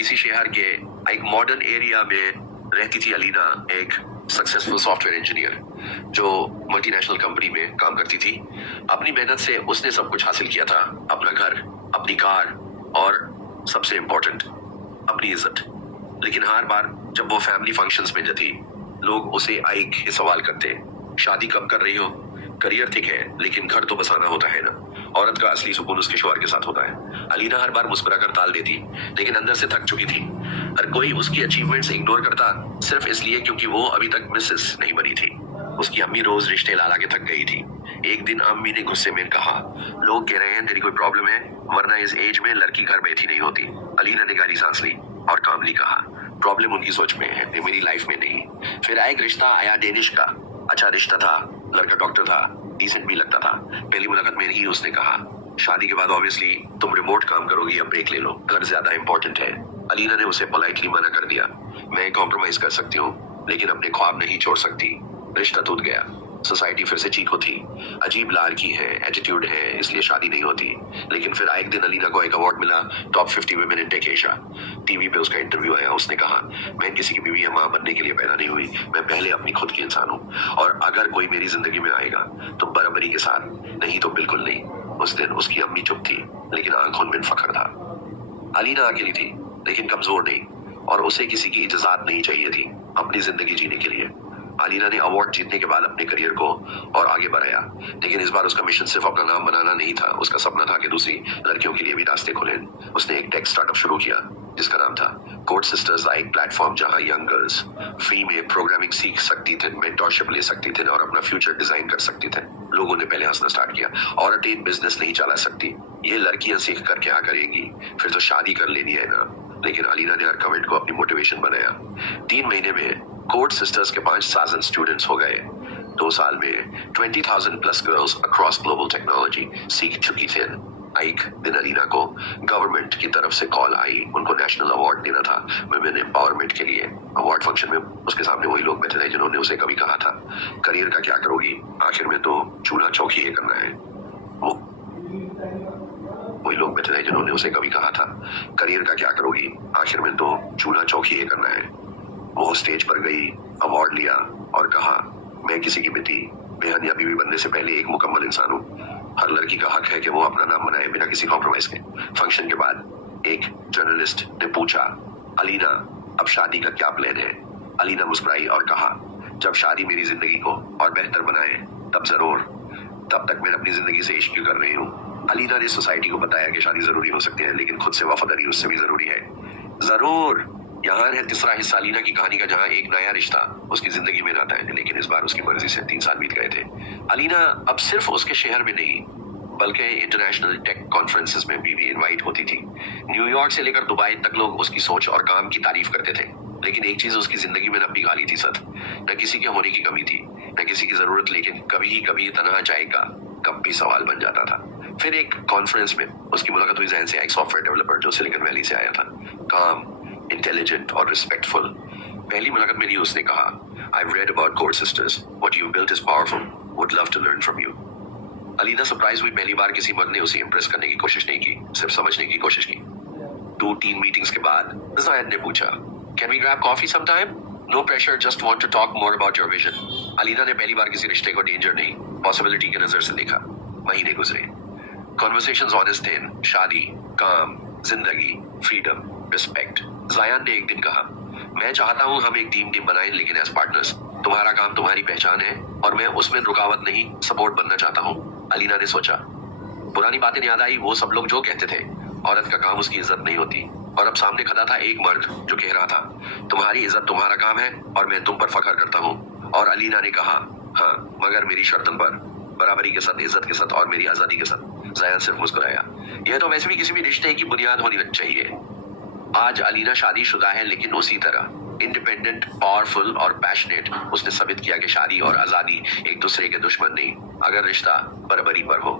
किसी शहर के एक मॉडर्न एरिया में रहती थी अलीना, एक सक्सेसफुल सॉफ्टवेयर इंजीनियर जो मल्टीनेशनल कंपनी में काम करती थी। अपनी मेहनत से उसने सब कुछ हासिल किया था, अपना घर, अपनी कार और सबसे इम्पोर्टेंट अपनी इज्जत। लेकिन हर बार जब वो फैमिली फंक्शंस में जाती, लोग उसे एक ही सवाल करते, शादी कब कर रही हो? करियर ठीक है लेकिन घर तो बसाना होता है ना। औरत का असली सुकून उसके शौहर के साथ होता है। अलीना हर बार मुस्कुराकर टाल देती, लेकिन अंदर से थक चुकी थी। हर कोई उसकी अचीवमेंट्स इग्नोर करता, सिर्फ इसलिए क्योंकि वो अभी तक मिसेस नहीं बनी थी। उसकी अम्मी रोज रिश्ते ला के थक गई थी। एक दिन अम्मी ने गुस्से में कहा, लोग कह रहे हैं तेरी कोई प्रॉब्लम है, वरना इस एज में लड़की घर बैठी नहीं होती। अलीना ने गहरी सांस ली और कामली कहा, प्रॉब्लम उनकी सोच में है, मेरी लाइफ में नहीं। फिर एक रिश्ता आया डेनिश का। अच्छा रिश्ता था, लड़का डॉक्टर था, डिसेंट भी लगता था। पहली मुलाकात में ही उसने कहा, शादी के बाद ऑब्वियसली तुम रिमोट काम करोगी या ब्रेक ले लो, घर ज्यादा इंपॉर्टेंट है। अलीना ने उसे पोलाइटली मना कर दिया, मैं कॉम्प्रोमाइज कर सकती हूँ लेकिन अपने ख्वाब नहीं छोड़ सकती। रिश्ता टूट गया। सोसाइटी फिर से चीखो थी, अजीब लाड़की है, एटीट्यूड है, इसलिए शादी नहीं होती। लेकिन फिर एक दिन अलीना को एक अवार्ड मिला, top 50 women in tech Asia. TV पे उसका इंटरव्यू आया। उसने कहा, मैं किसी की बीवी या मां बनने के लिए पैदा नहीं हुई, मैं पहले अपनी खुद की इंसान हूँ, और अगर कोई मेरी जिंदगी में आएगा तो बराबरी के साथ, नहीं तो बिल्कुल नहीं। उस दिन उसकी अम्मी चुप थी, लेकिन आंखों में फख्र था। अलीना अकेली थी लेकिन कमजोर नहीं, और उसे किसी की इजाजत नहीं चाहिए थी अपनी जिंदगी जीने के लिए। अलीना ने अवार्ड जीतने के बाद अपने करियर को और आगे बढ़ाया, लेकिन इस बार उसका मिशन सिर्फ अपना नाम बनाना नहीं था। उसका सपना था कि दूसरी लड़कियों के लिए भी रास्ते खुले। उसने एक टेक स्टार्टअप शुरू किया जिसका नाम था कोड सिस्टर्स, एक प्लेटफॉर्म जहां यंग गर्ल्स फ्री में प्रोग्रामिंग सीख सकती थी, मेंटरशिप ले सकती थी और अपना फ्यूचर डिजाइन कर सकती थे। लोगों ने पहले हंसना स्टार्ट किया, औरतें बिजनेस नहीं चला सकती, ये लड़कियां सीख कर क्या करेंगी, फिर तो शादी कर लेनी है ना। लेकिन अलीना ने हर कमेंट को अपनी मोटिवेशन बनाया। 3 महीने में कोड सिस्टर्स के 5,000 स्टूडेंट्स हो गए। 2 साल में 20,000 plus girls across global technology सीख चुकी थी। एक दिन अलीना को गवर्नमेंट की तरफ से कॉल आई, उनको नेशनल अवार्ड देना था वुमेन एम्पावरमेंट के लिए। अवार्ड फंक्शन में उसके सामने वही लोग बैठे थे जिन्होंने उसे कभी कहा था, करियर का क्या करोगी, आखिर में तो चूल्हा चौकी ये करना है। वही लोग बैठे थे जिन्होंने उसे कभी कहा था, करियर का क्या करोगी, आखिर में तो चूल्हा चौकी ये करना है। वो स्टेज पर गई, अवार्ड लिया और कहा, मैं किसी की बेटी, बहन या बीवी बनने से पहले एक मुकम्मल इंसान हूँ। हर लड़की का हक है कि वो अपना नाम बनाए बिना किसी कॉम्प्रोमाइज के। फंक्शन के बाद एक जर्नलिस्ट ने पूछा, अलीना अब शादी का क्या प्लान है? अलीना मुस्कुराई और कहा, जब शादी मेरी जिंदगी को और बेहतर बनाए तब जरूर, तब तक मैं अपनी जिंदगी से इश्क कर रही हूँ। अलीना ने सोसाइटी को बताया कि शादी जरूरी हो सकती है लेकिन खुद से वफादारी उससे भी जरूरी है। जरूर। यहाँ है तीसरा हिस्सा अलीना की कहानी का, जहाँ एक नया रिश्ता उसकी जिंदगी में आता है, लेकिन इस बार उसकी मर्जी से 3 साल बीत गए थे। अलीना अब सिर्फ उसके शहर में नहीं बल्कि इंटरनेशनल टेक कॉन्फ्रेंसेस में भी इनवाइट होती थी। न्यूयॉर्क से लेकर दुबई तक लोग उसकी सोच और काम की तारीफ करते थे। लेकिन एक चीज उसकी जिंदगी में न पिघाली थी सत, न किसी के होने की कमी थी, न किसी की जरूरत, लेकिन कभी तनहा जाएगा कब भी सवाल बन जाता था। फिर एक कॉन्फ्रेंस में उसकी मुलाकात हुई जैन से, एक सॉफ्टवेयर डेवलपर जो सिलिकॉन वैली से आया था, काम, इंटेलिजेंट और रिस्पेक्टफुल। पहली मुलाकात में ही उसने कहा, I've read about Code Sisters. What you built is powerful. Would love to learn from you. Alina surprise हुई। पहली बार किसी मर्द ने उसे इम्प्रेस करने की कोशिश नहीं की, सिर्फ समझने की कोशिश की। 2-3 मीटिंग्स के बाद जायद ने पूछा, Can we grab coffee sometime? No pressure, just want to talk more about your vision. Alina ने पहली बार किसी रिश्ते को डेंजर नहीं, पॉसिबिलिटी की नजर से देखा। महीने गुजरे, कॉन्वर्सेशंस ऑनेस्ट थे, शादी, काम, जिंदगी, फ्रीडम, रिस्पेक्ट। जायद ने एक दिन कहा, मैं चाहता हूँ हम एक टीम बनाएं, लेकिन एज पार्टनर्स। तुम्हारा काम तुम्हारी पहचान है और मैं उसमें रुकावट नहीं, सपोर्ट बनना चाहता हूँ। अलीना ने सोचा, पुरानी बातें याद आई, वो सब लोग जो कहते थे औरत का काम उसकी इज्जत नहीं होती, और अब सामने खड़ा था एक मर्द जो कह रहा था, तुम्हारी इज्जत तुम्हारा काम है और मैं तुम पर फख्र करता हूँ। और अलीना ने कहा, हाँ मगर मेरी शर्तन पर, बराबरी के साथ, इज्जत के साथ और मेरी आजादी के साथ। जायद सिर्फ मुस्कुराया। यह तो वैसे भी किसी भी रिश्ते की बुनियाद होनी चाहिए। आज अलीना शादीशुदा है, लेकिन उसी तरह इंडिपेंडेंट, पावरफुल और पैशनेट। उसने साबित किया कि शादी और आजादी एक दूसरे के दुश्मन नहीं, अगर रिश्ता बराबरी पर हो।